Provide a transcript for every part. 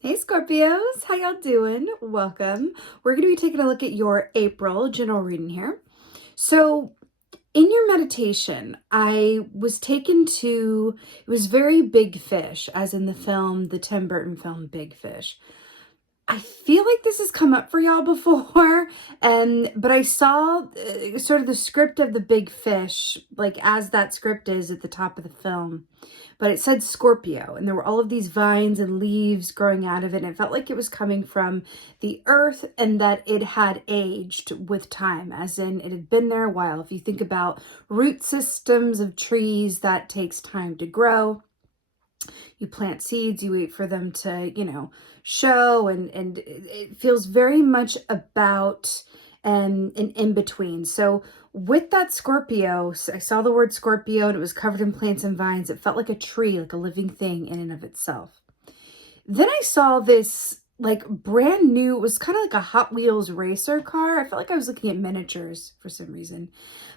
Hey Scorpios, how y'all doing? Welcome. We're going to be taking a look at your April general reading here. So, in your meditation, I was taken to, it was very Big Fish, as in the film, the Tim Burton film Big Fish. I feel like this has come up for y'all before, and but I saw sort of the script of the Big Fish, like as that script is at the top of the film, but it said Scorpio, and there were all of these vines and leaves growing out of it, and it felt like it was coming from the earth, and that it had aged with time, as in it had been there a while. If you think about root systems of trees, that takes time to grow. You plant seeds, you wait for them to, show, and it feels very much about an in between. So with that Scorpio, I saw the word Scorpio and it was covered in plants and vines. It felt like a tree, like a living thing in and of itself. Then I saw this like brand new, it was kind of like a Hot Wheels racer car. I felt like I was looking at miniatures for some reason.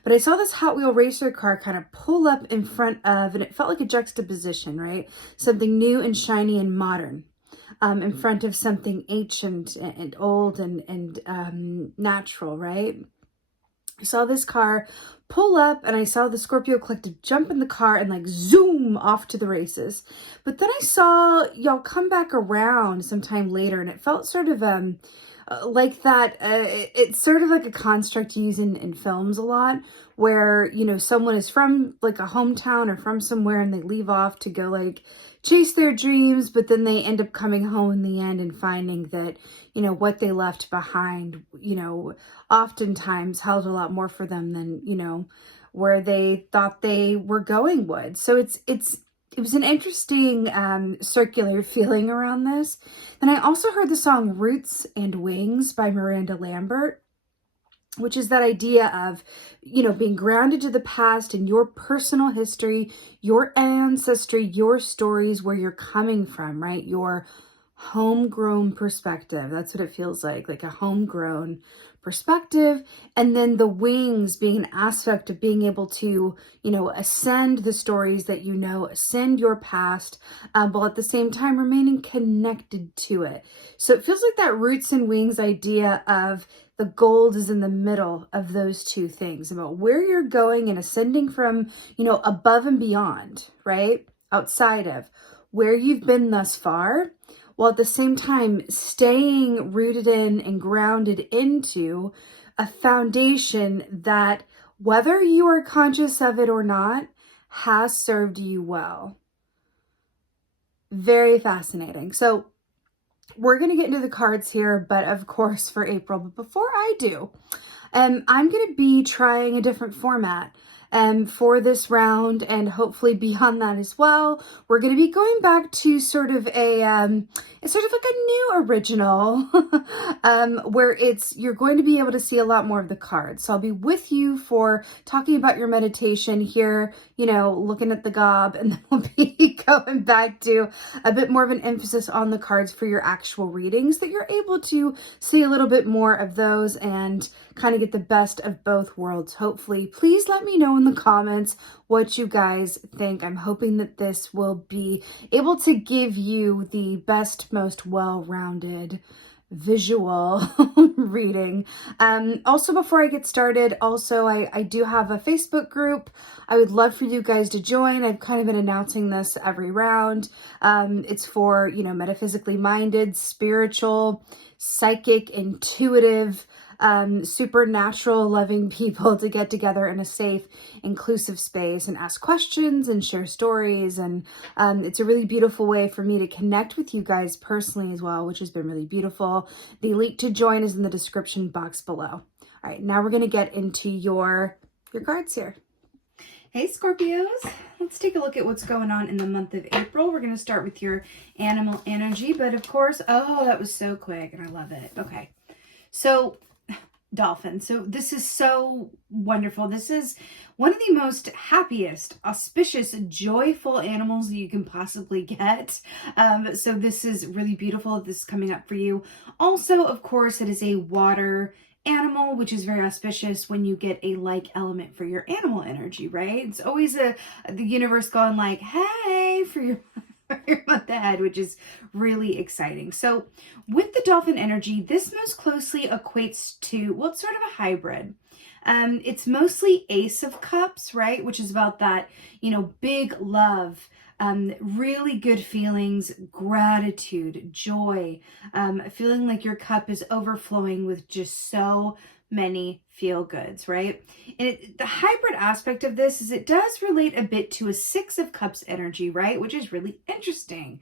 But I saw this Hot Wheel racer car kind of pull up in front of, and it felt like a juxtaposition, right? Something new and shiny and modern. In front of something ancient and old and natural, right? I saw this car pull up and I saw the Scorpio Collective jump in the car and like zoom off to the races. But then I saw y'all come back around sometime later and it felt sort of like that. It's sort of like a construct used in films a lot where, someone is from like a hometown or from somewhere and they leave off to go like chase their dreams, but then they end up coming home in the end and finding that, what they left behind, oftentimes held a lot more for them than, where they thought they were going would. So it was an interesting circular feeling around this. And I also heard the song Roots and Wings by Miranda Lambert, which is that idea of, being grounded to the past and your personal history, your ancestry, your stories, where you're coming from, right? Your homegrown perspective. That's what it feels like a homegrown perspective. And then the wings being an aspect of being able to, ascend the stories that ascend your past, while at the same time remaining connected to it. So it feels like that roots and wings idea of the gold is in the middle of those two things, about where you're going and ascending from, above and beyond, right? Outside of where you've been thus far, while at the same time staying rooted in and grounded into a foundation that, whether you are conscious of it or not, has served you well. Very fascinating. So we're going to get into the cards here, but of course for April. But before I do, I'm going to be trying a different format for this round, and hopefully beyond that as well. We're going to be going back to sort of it's sort of like a new original, where you're going to be able to see a lot more of the cards. So I'll be with you for talking about your meditation here, looking at the gob, and then we'll be going back to a bit more of an emphasis on the cards for your actual readings, that you're able to see a little bit more of those and kind of get the best of both worlds, hopefully. Please let me know in the comments what you guys think. I'm hoping that this will be able to give you the best, most well-rounded visual reading. Also, before I get started, I do have a Facebook group. I would love for you guys to join. I've kind of been announcing this every round. It's for, metaphysically minded, spiritual, psychic, intuitive, supernatural loving people to get together in a safe, inclusive space and ask questions and share stories. And it's a really beautiful way for me to connect with you guys personally as well, which has been really beautiful. The link to join is in the description box below. All right, now we're going to get into your cards here. Hey Scorpios, let's take a look at what's going on in the month of April. We're going to start with your animal energy, but of course, oh, that was so quick and I love it. Okay, so dolphin. So this is so wonderful. This is one of the most happiest, auspicious, joyful animals that you can possibly get. So this is really beautiful. This is coming up for you. Also, of course, it is a water animal, which is very auspicious when you get a like element for your animal energy, right? It's always the universe going like, hey, for your month the head, which is really exciting. So with the dolphin energy, this most closely equates to, well, it's sort of a hybrid. It's mostly Ace of Cups, right? Which is about that, big love, really good feelings, gratitude, joy, feeling like your cup is overflowing with just so many feel goods, right? And the hybrid aspect of this is it does relate a bit to a Six of Cups energy, right? Which is really interesting,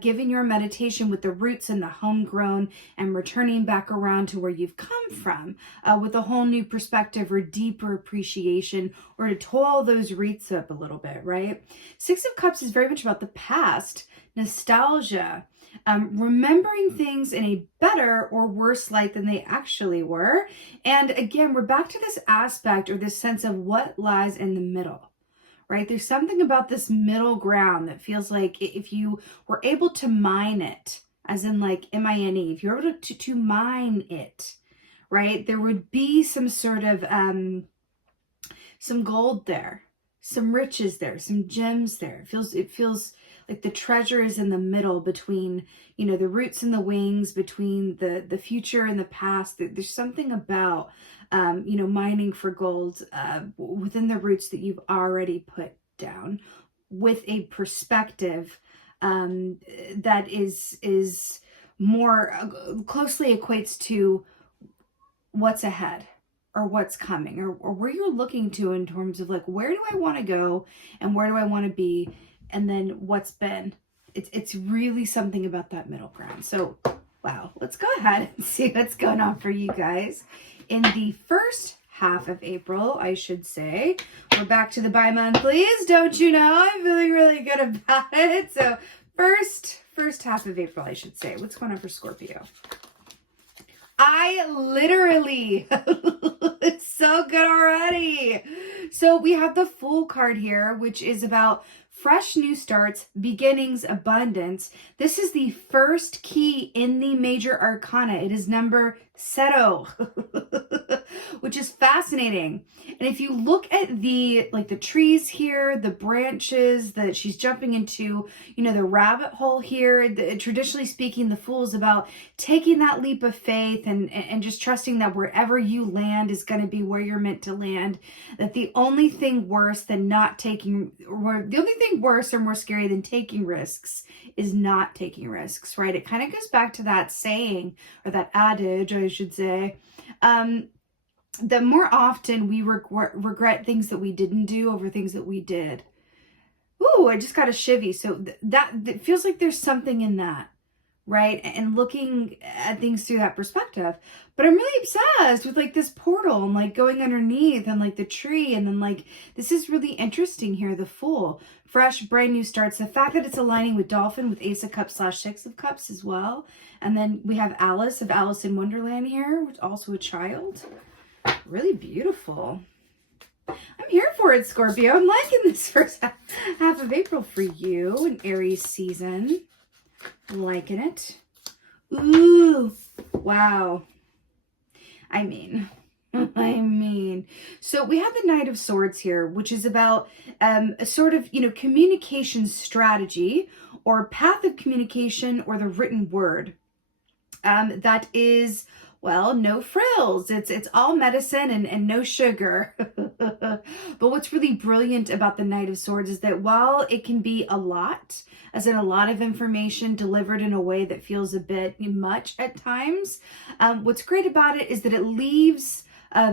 given your meditation with the roots and the homegrown and returning back around to where you've come from with a whole new perspective or deeper appreciation, or to toil those roots up a little bit, right? Six of Cups is very much about the past, nostalgia, remembering things in a better or worse light than they actually were. And again, we're back to this aspect or this sense of what lies in the middle, right? There's something about this middle ground that feels like if you were able to mine it, as in like M-I-N-E, if you're able to mine it, right, there would be some sort of, some gold there, some riches there, some gems there. It feels like the treasure is in the middle between, the roots and the wings, between the future and the past. There's something about, mining for gold within the roots that you've already put down, with a perspective that is more closely equates to what's ahead, or what's coming, or where you're looking to in terms of like, where do I want to go and where do I want to be? And then what's been. It's really something about that middle ground. So, wow, let's go ahead and see what's going on for you guys in the first half of April, I should say. We're back to the bi-monthlies, don't you know? I'm feeling really good about it. So, first half of April, I should say. What's going on for Scorpio? I literally, it's so good already. So we have the Fool card here, which is about fresh new starts, beginnings, abundance. This is the first key in the major arcana. It is number 0, which is fascinating. And if you look at the trees here, the branches that she's jumping into, the rabbit hole here, traditionally speaking, the Fool is about taking that leap of faith and just trusting that wherever you land is going to be where you're meant to land. That the only thing worse than not taking, or the only thing worse or more scary than taking risks is not taking risks, right? It kind of goes back to that saying, or that adage, I should say, that more often we regret things that we didn't do over things that we did. Ooh, I just got a shivvy. So that feels like there's something in that, right? And looking at things through that perspective. But I'm really obsessed with like this portal and like going underneath and like the tree. And then like, this is really interesting here. The Fool, fresh, brand new starts. The fact that it's aligning with Dolphin with Ace of Cups / Six of Cups as well. And then we have Alice of Alice in Wonderland here, which also a child. Really beautiful. I'm here for it, Scorpio. I'm liking this first half of April for you, an Aries season. Liking it. Ooh, wow. I mean, so we have the Knight of Swords here, which is about a sort of, communication strategy or path of communication, or the written word. That is, well, no frills. It's all medicine and no sugar. But what's really brilliant about the Knight of Swords is that while it can be a lot, as in a lot of information delivered in a way that feels a bit much at times, what's great about it is that it leaves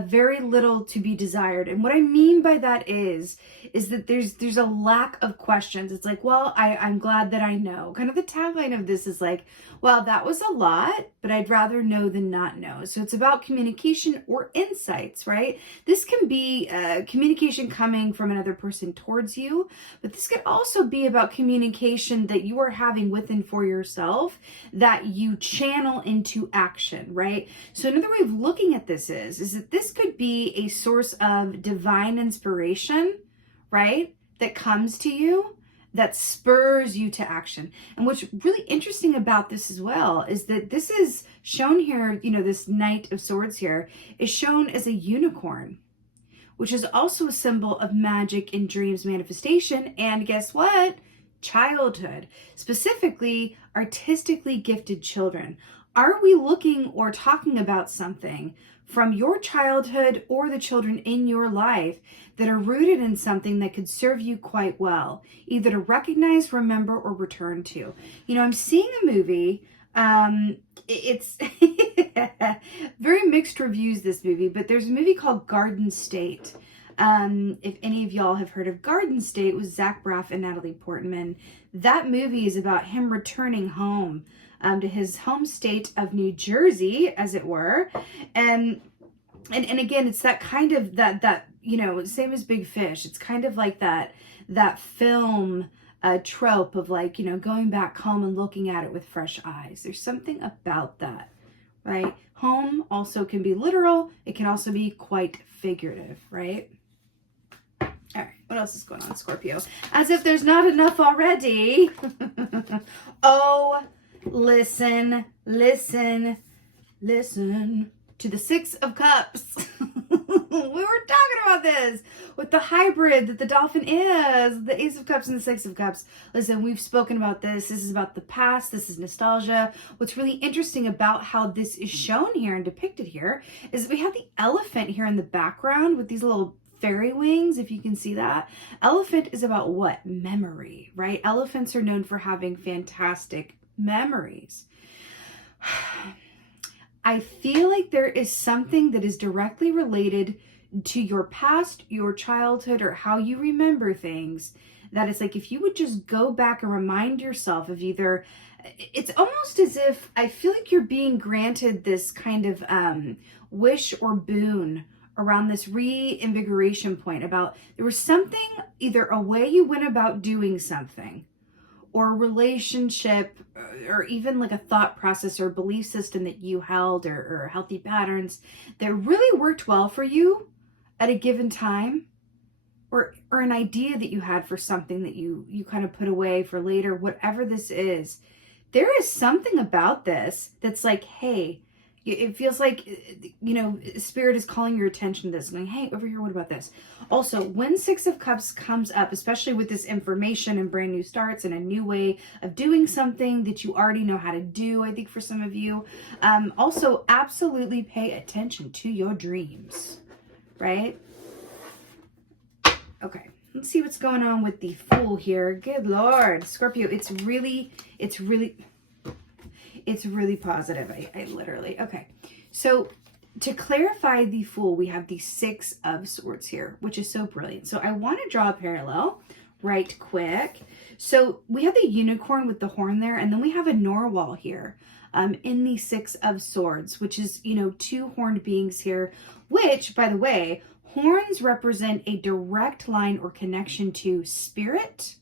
very little to be desired. And what I mean by that is that there's a lack of questions. It's like, well, I'm glad that I know. Kind of the tagline of this is like, well, that was a lot, but I'd rather know than not know. So it's about communication or insights, right? This can be communication coming from another person towards you, but this could also be about communication that you are having with and for yourself that you channel into action, right? So another way of looking at this is that this could be a source of divine inspiration, right? That comes to you, that spurs you to action. And what's really interesting about this as well is that this is shown here, this Knight of Swords here is shown as a unicorn, which is also a symbol of magic and dreams manifestation. And guess what? childhood, specifically artistically gifted children. Are we looking or talking about something from your childhood or the children in your life that are rooted in something that could serve you quite well, either to recognize, remember, or return to? You know, I'm seeing a movie. It's very mixed reviews, this movie, but there's a movie called Garden State. If any of y'all have heard of Garden State with Zach Braff and Natalie Portman, that movie is about him returning home to his home state of New Jersey, as it were. And again, it's that kind of that you know, same as Big Fish. It's kind of like that film trope of, like, you know, going back home and looking at it with fresh eyes. There's something about that, right? Home also can be literal. It can also be quite figurative, right? All right, what else is going on, Scorpio? As if there's not enough already. Oh, listen to the Six of Cups. We were talking about this with the hybrid that the dolphin is, the Ace of Cups and the Six of Cups. Listen, we've spoken about this. This is about the past. This is nostalgia. What's really interesting about how this is shown here and depicted here is we have the elephant here in the background with these little fairy wings, if you can see that. Elephant is about what? Memory, right? Elephants are known for having fantastic memories. I feel like there is something that is directly related to your past, your childhood, or how you remember things. That it's like, if you would just go back and remind yourself of either, it's almost as if I feel like you're being granted this kind of wish or boon around this reinvigoration point about there was something, either a way you went about doing something, or a relationship, or even like a thought process or belief system that you held, or healthy patterns that really worked well for you at a given time, or an idea that you had for something that you kind of put away for later, whatever this is. There is something about this that's like, hey, it feels like, you know, Spirit is calling your attention to this, going, hey, over here, what about this? Also, when Six of Cups comes up, especially with this information and brand new starts and a new way of doing something that you already know how to do, I think for some of you, also absolutely pay attention to your dreams, right? Okay, let's see what's going on with the Fool here. Good Lord, Scorpio, it's really positive. I literally, okay. So to clarify the Fool, we have the Six of Swords here, which is so brilliant. So I want to draw a parallel right quick. So we have the unicorn with the horn there, and then we have a narwhal here in the Six of Swords, which is, you know, two horned beings here, which, by the way, horns represent a direct line or connection to spirit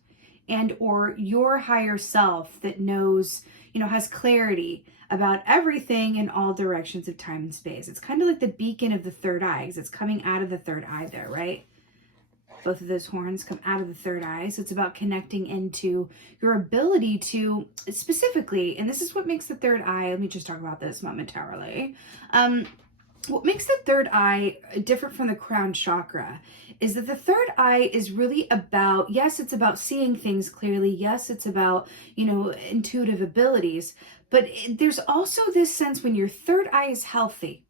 and or your higher self that knows, you know, has clarity about everything in all directions of time and space. It's kind of like the beacon of the third eye, because it's coming out of the third eye there, right? Both of those horns come out of the third eye. So it's about connecting into your ability to specifically, and this is what makes the third eye, let me just talk about this momentarily. What makes the third eye different from the crown chakra is that the third eye is really about, yes, it's about seeing things clearly. Yes, it's about, you know, intuitive abilities. But there's also this sense when your third eye is healthy,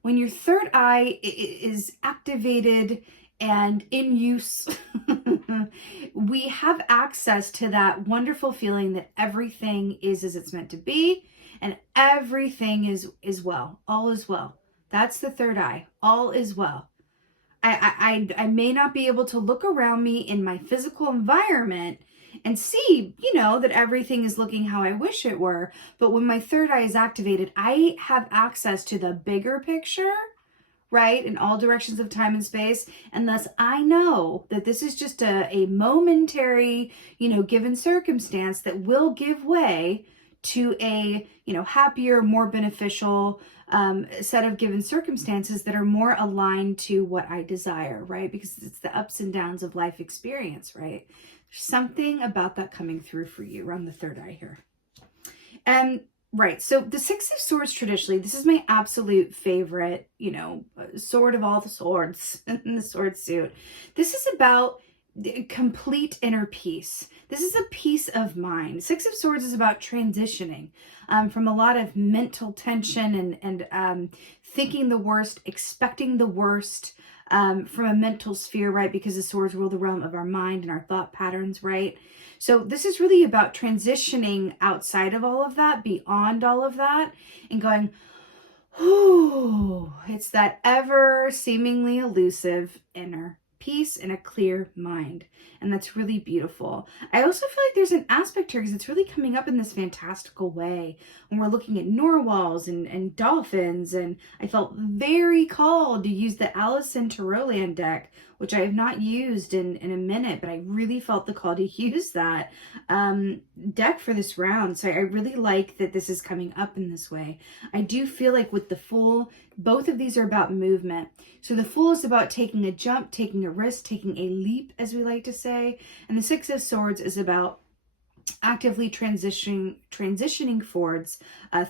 when your third eye is activated and in use, we have access to that wonderful feeling that everything is as it's meant to be and everything is well. All is well. That's the third eye. All is well. I may not be able to look around me in my physical environment and see, you know, that everything is looking how I wish it were. But when my third eye is activated, I have access to the bigger picture, right? In all directions of time and space. And thus I know that this is just a momentary, you know, given circumstance that will give way to a, you know, happier, more beneficial set of given circumstances that are more aligned to what I desire, right? Because it's the ups and downs of life experience, right? There's something about that coming through for you around the third eye here. And right, so the Six of Swords traditionally, this is my absolute favorite, you know, sword of all the swords in the sword suit. This is about complete inner peace. This is a peace of mind. Six of Swords is about transitioning from a lot of mental tension and thinking the worst, expecting the worst from a mental sphere, right? Because the swords rule the realm of our mind and our thought patterns, right? So this is really about transitioning outside of all of that, beyond all of that, and going, ooh, it's that ever seemingly elusive inner peace and a clear mind. And that's really beautiful. I also feel like there's an aspect here because it's really coming up in this fantastical way when we're looking at narwhals and dolphins. And I felt very called to use the Alice in Tarotland deck, which I have not used in a minute, but I really felt the call to use that deck for this round. So I really like that this is coming up in this way. I do feel like with the Fool, both of these are about movement. So the Fool is about taking a jump, taking a risk, taking a leap, as we like to say. And the Six of Swords is about actively transitioning forwards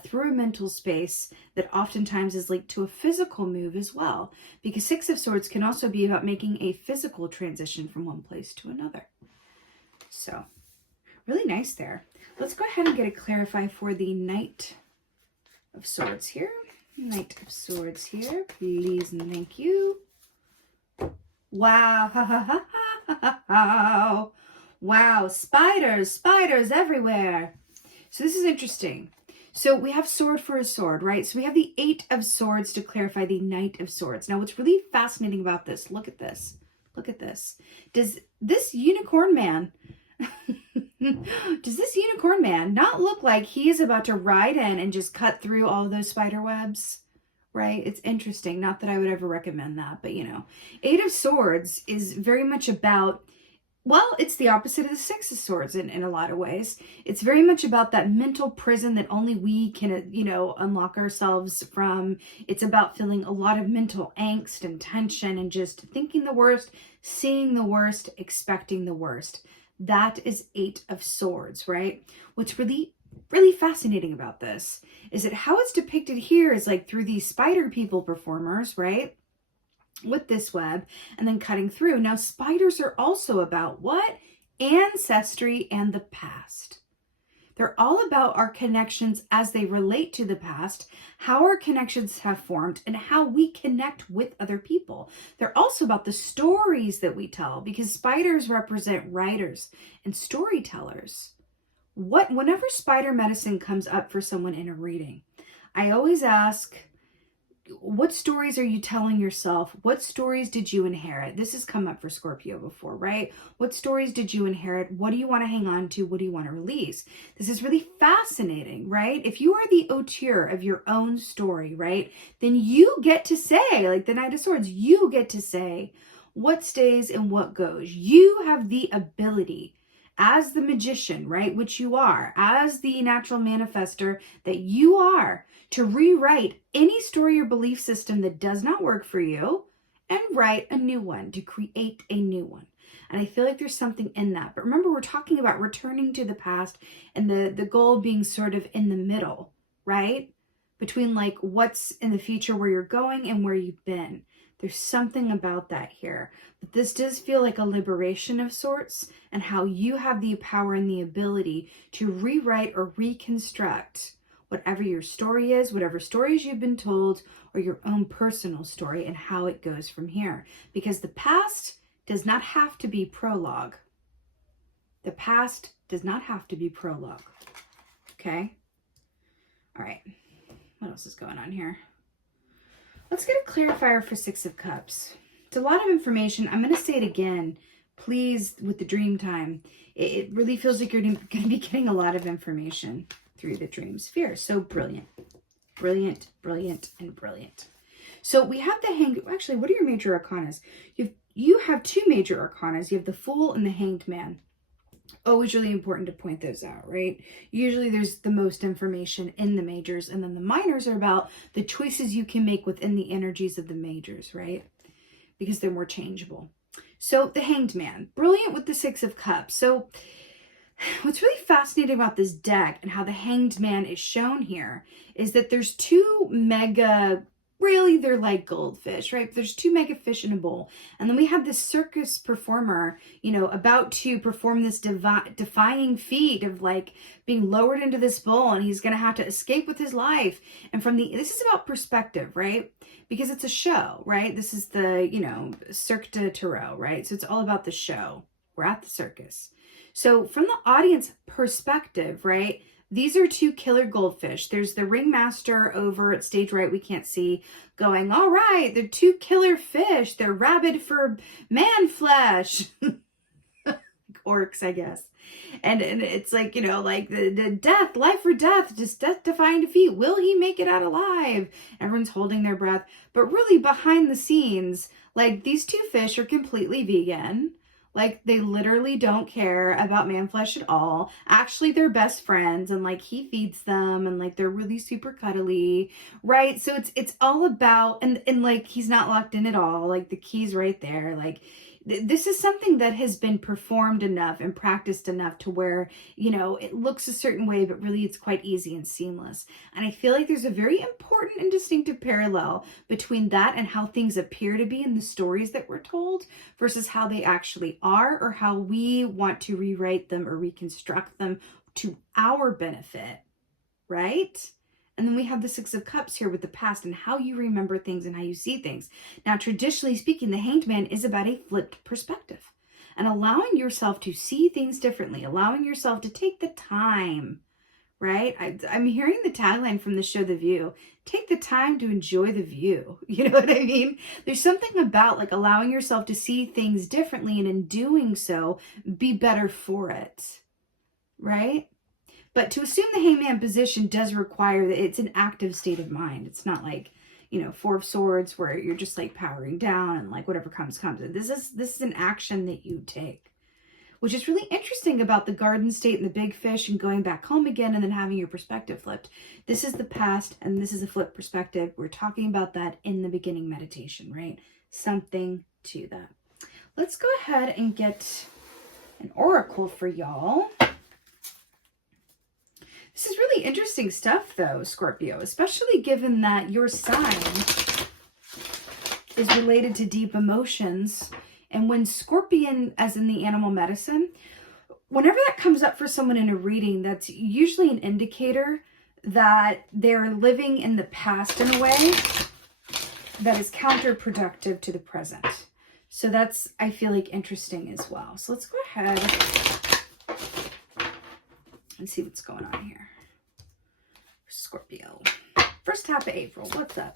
through a mental space that oftentimes is linked to a physical move as well. Because Six of Swords can also be about making a physical transition from one place to another. So, really nice there. Let's go ahead and get a clarify for the Knight of Swords here. Knight of Swords here, please and thank you. Wow, ha ha ha ha ha ha. Wow, spiders everywhere. So this is interesting. So we have sword for a sword, right? So we have the Eight of Swords to clarify the Knight of Swords. Now what's really fascinating about this, look at this. Look at this. Does this unicorn man, does this unicorn man not look like he is about to ride in and just cut through all those spider webs? Right? It's interesting. Not that I would ever recommend that, but you know, Eight of Swords is very much about, well, it's the opposite of the Six of Swords in a lot of ways. It's very much about that mental prison that only we can, you know, unlock ourselves from. It's about feeling a lot of mental angst and tension and just thinking the worst, seeing the worst, expecting the worst. That is Eight of Swords, right? What's really fascinating about this is that how it's depicted here is like through these spider people performers, right? With this web and then cutting through. Now, spiders are also about what? Ancestry and the past. They're all about our connections as they relate to the past, how our connections have formed, and how we connect with other people. They're also about the stories that we tell, because spiders represent writers and storytellers. Whenever spider medicine comes up for someone in a reading, I always ask, what stories are you telling yourself? What stories did you inherit? This has come up for Scorpio before, right? What stories did you inherit? What do you want to hang on to? What do you want to release? This is really fascinating, right? If you are the auteur of your own story, right, then you get to say, like the Knight of Swords, you get to say what stays and what goes. You have the ability as the magician, right, which you are, as the natural manifester that you are, to rewrite any story or belief system that does not work for you and write a new one, to create a new one. And I feel like there's something in that. But remember, we're talking about returning to the past and the goal being sort of in the middle, right? Between like what's in the future, where you're going and where you've been. There's something about that here. But this does feel like a liberation of sorts, and how you have the power and the ability to rewrite or reconstruct whatever your story is, whatever stories you've been told, or your own personal story, and how it goes from here. Because the past does not have to be prologue. The past does not have to be prologue. Okay? All right. What else is going on here? Let's get a clarifier for Six of Cups. It's a lot of information. I'm going to say it again. Please, with the dream time, it really feels like you're going to be getting a lot of information through the dream sphere. So brilliant. Brilliant, brilliant, and brilliant. So we have the Hanged... Actually, what are your major arcanas? You have two major arcanas. You have the Fool and the Hanged Man. Always really important to point those out, right? Usually there's the most information in the majors, and then the minors are about the choices you can make within the energies of the majors, right? Because they're more changeable. So the Hanged Man, brilliant with the Six of Cups. So what's really fascinating about this deck and how the Hanged Man is shown here is that there's two mega really they're like goldfish, right? There's two mega fish in a bowl. And then we have this circus performer, you know, about to perform this defying feat of like being lowered into this bowl, and he's going to have to escape with his life. And this is about perspective, right? Because it's a show, right? This is the, you know, Cirque du Tarot, right? So it's all about the show. We're at the circus. So from the audience perspective, right? These are two killer goldfish. There's the ringmaster over at stage right, we can't see, going, all right, they're two killer fish. They're rabid for man flesh. Orcs, I guess. And it's like, you know, like the death, life or death, just death-defying defeat. Will he make it out alive? Everyone's holding their breath. But really behind the scenes, like these two fish are completely vegan. Like, they literally don't care about man flesh at all. Actually, they're best friends, and like he feeds them, and like they're really super cuddly, right? So it's all about, and like he's not locked in at all. Like the key's right there. Like this is something that has been performed enough and practiced enough to where, you know, it looks a certain way, but really it's quite easy and seamless. And I feel like there's a very important and distinctive parallel between that and how things appear to be in the stories that we're told versus how they actually are, or how we want to rewrite them or reconstruct them to our benefit, right? And then we have the Six of Cups here with the past and how you remember things and how you see things. Now, traditionally speaking, the Hanged Man is about a flipped perspective and allowing yourself to see things differently, allowing yourself to take the time, right? I'm hearing the tagline from the show The View, take the time to enjoy the view. You know what I mean? There's something about like allowing yourself to see things differently, and in doing so, be better for it, right? But to assume the hangman position does require that it's an active state of mind. It's not like, you know, Four of Swords where you're just like powering down and like whatever comes. This is an action that you take, which is really interesting about the garden state and the big fish and going back home again and then having your perspective flipped. This is the past and this is a flipped perspective. We're talking about that in the beginning meditation, right? Something to that. Let's go ahead and get an oracle for y'all. This is really interesting stuff, though, Scorpio, especially given that your sign is related to deep emotions. And when Scorpion, as in the animal medicine, whenever that comes up for someone in a reading, that's usually an indicator that they're living in the past in a way that is counterproductive to the present. So that's, I feel like, interesting as well. So let's go ahead and see what's going on here. Scorpio. First half of April. What's up?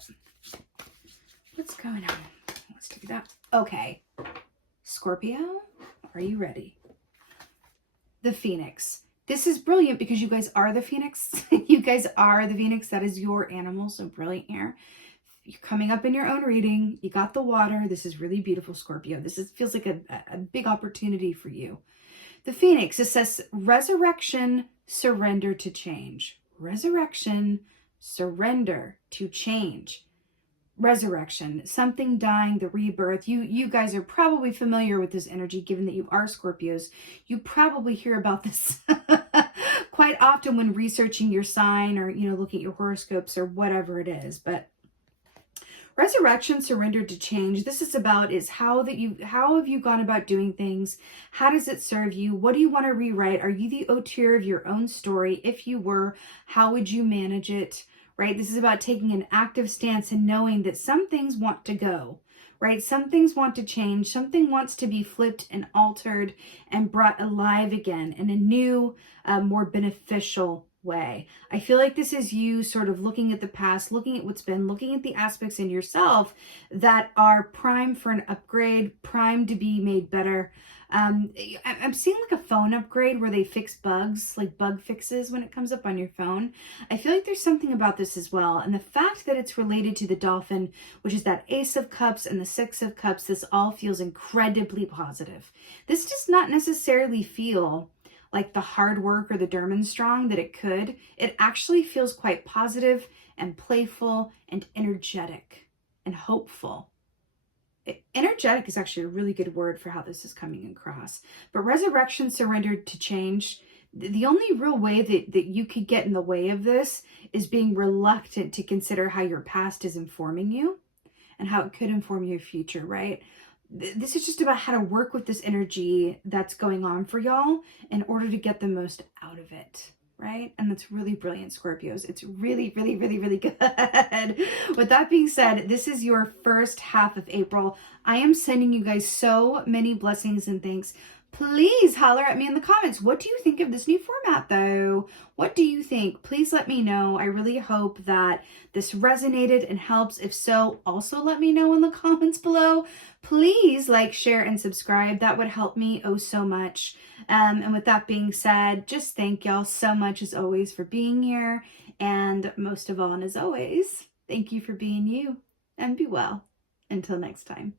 What's going on? Let's take it out. Okay. Scorpio, are you ready? The Phoenix. This is brilliant because you guys are the Phoenix. You guys are the Phoenix. That is your animal. So brilliant here. You're coming up in your own reading. You got the water. This is really beautiful, Scorpio. This feels like a big opportunity for you. The Phoenix, it says resurrection, surrender to change. Resurrection, surrender to change. Resurrection, something dying, the rebirth. You guys are probably familiar with this energy, given that you are Scorpios. You probably hear about this quite often when researching your sign or, you know, looking at your horoscopes or whatever it is. But resurrection, surrender to change. This is about how have you gone about doing things? How does it serve you? What do you want to rewrite? Are you the auteur of your own story? If you were, how would you manage it? Right? This is about taking an active stance and knowing that some things want to go, right? Some things want to change. Something wants to be flipped and altered and brought alive again in a new, more beneficial way. I feel like this is you sort of looking at the past, looking at what's been, looking at the aspects in yourself that are primed for an upgrade, primed to be made better. I'm seeing like a phone upgrade where they fix bugs, like bug fixes when it comes up on your phone. I feel like there's something about this as well. And the fact that it's related to the dolphin, which is that Ace of Cups and the Six of Cups, this all feels incredibly positive. This does not necessarily feel like the hard work or the Durman-strong that it could. It actually feels quite positive and playful and energetic and hopeful. Energetic is actually a really good word for how this is coming across. But resurrection, surrendered to change. The only real way that you could get in the way of this is being reluctant to consider how your past is informing you and how it could inform your future, right? This is just about how to work with this energy that's going on for y'all in order to get the most out of it, right? And that's really brilliant, Scorpios. It's really, really, really, really good. With that being said, this is your first half of April. I am sending you guys so many blessings and thanks. Please holler at me in the comments. What do you think of this new format, though? What do you think? Please let me know. I really hope that this resonated and helps. If so, also let me know in the comments below. Please like, share, and subscribe. That would help me oh so much. And with that being said, just thank y'all so much as always for being here. And most of all, and as always, thank you for being you. And be well. Until next time.